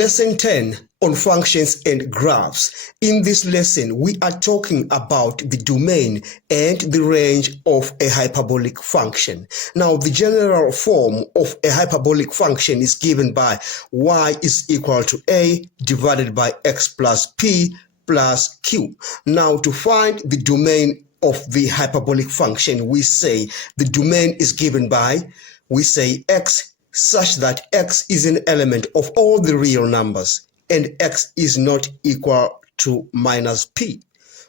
Lesson 10 on functions and graphs. In this lesson, we are talking about the domain and the range of a hyperbolic function. Now, the general form of a hyperbolic function is given by y is equal to a divided by x plus p plus q. Now, to find the domain of the hyperbolic function, we say the domain is given by, we say x such that x is an element of all the real numbers and x is not equal to minus p.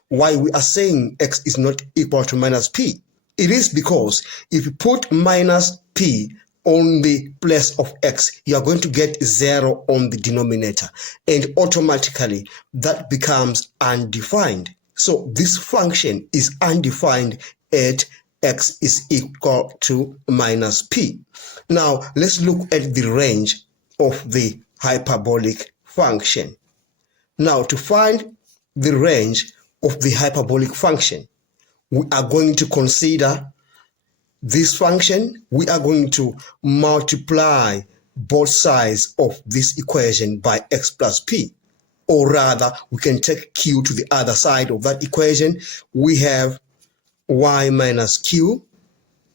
Why we are saying x is not equal to minus p? It is because if you put minus p on the place of x, you are going to get 0 on the denominator, and automatically that becomes undefined. So this function is undefined at x is equal to minus p. Now, let's look at the range of the hyperbolic function. Now, to find the range of the hyperbolic function, we are going to consider this function. We are going to multiply both sides of this equation by x plus p. Or rather, we can take q to the other side of that equation. We have y minus q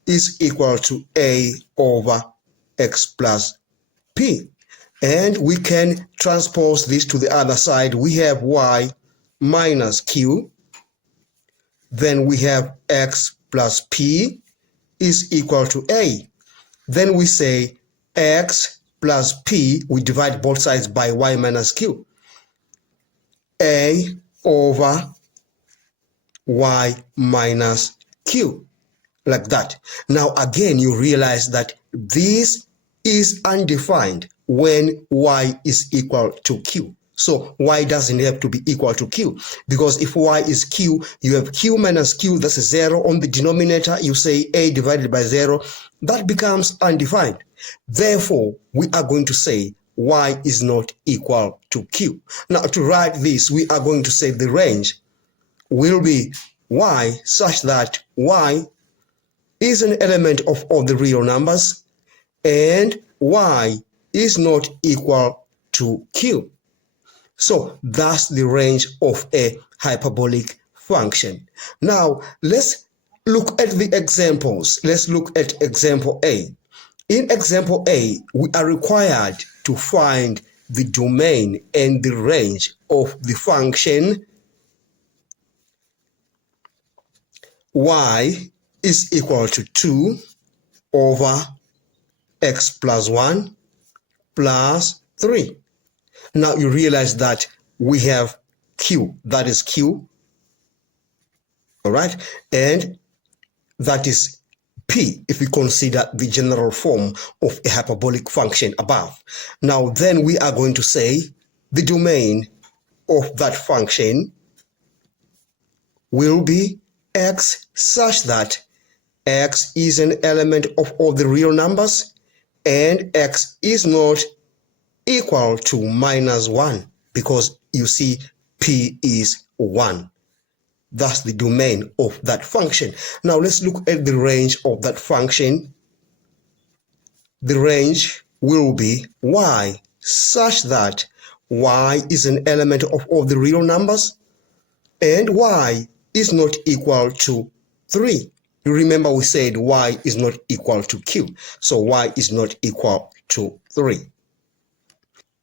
is equal to a over x plus p. And we can transpose this to the other side. We have y minus q. Then we have x plus p is equal to a. Then we say x plus p, we divide both sides by y minus q. A over y minus q, like that. Now again, you realize that this is undefined when y is equal to q. So y doesn't have to be equal to q, because if y is q, you have q minus q, that's a 0 on the denominator. You say a divided by 0, that becomes undefined. Therefore, we are going to say y is not equal to q. Now, to write this, we are going to say the range will be y such that y is an element of all the real numbers and y is not equal to q. So that's the range of a hyperbolic function. Now, let's look at the examples. Let's look at example A. In example A, we are required to find the domain and the range of the function y is equal to 2 over x plus 1 plus 3. Now you realize that we have q, that is q, all right, and that is p if we consider the general form of a hyperbolic function above. Now then we are going to say the domain of that function will be x such that x is an element of all the real numbers and x is not equal to minus 1, because you see p is 1. That's the domain of that function. Now let's look at the range of that function. The range will be y such that y is an element of all the real numbers and y is not equal to 3. You remember we said y is not equal to q, so y is not equal to 3.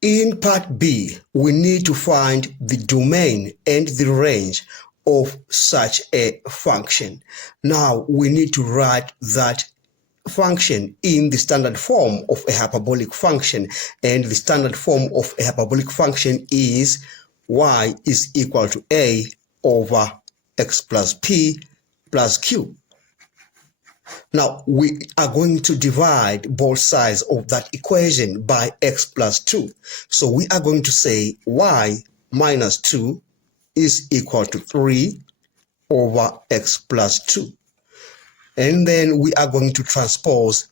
In part B, we need to find the domain and the range of such a function. Now we need to write that function in the standard form of a hyperbolic function, and the standard form of a hyperbolic function is y is equal to a over x plus p plus q. Now we are going to divide both sides of that equation by x plus 2. So we are going to say y minus 2 is equal to 3 over x plus 2. And then we are going to transpose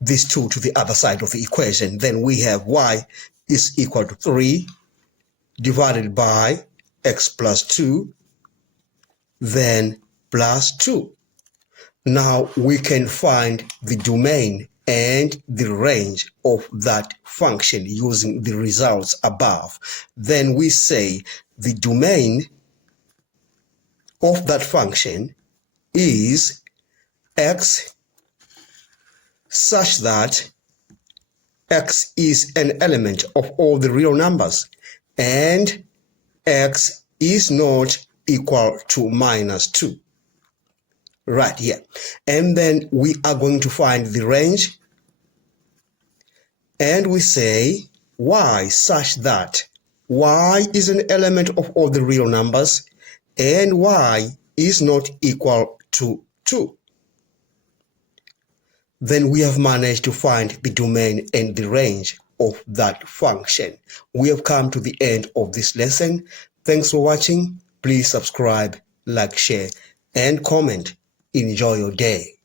this 2 to the other side of the equation. Then we have y is equal to 3 divided by x plus 2, then plus 2. Now we can find the domain and the range of that function using the results above, then we say the domain of that function is x such that x is an element of all the real numbers and x is not equal to -2. Right here. And then we are going to find the range, and we say y such that y is an element of all the real numbers and y is not equal to 2. Then we have managed to find the domain and the range of that function. We have come to the end of this lesson. Thanks for watching. Please subscribe, like, share, and comment. Enjoy your day.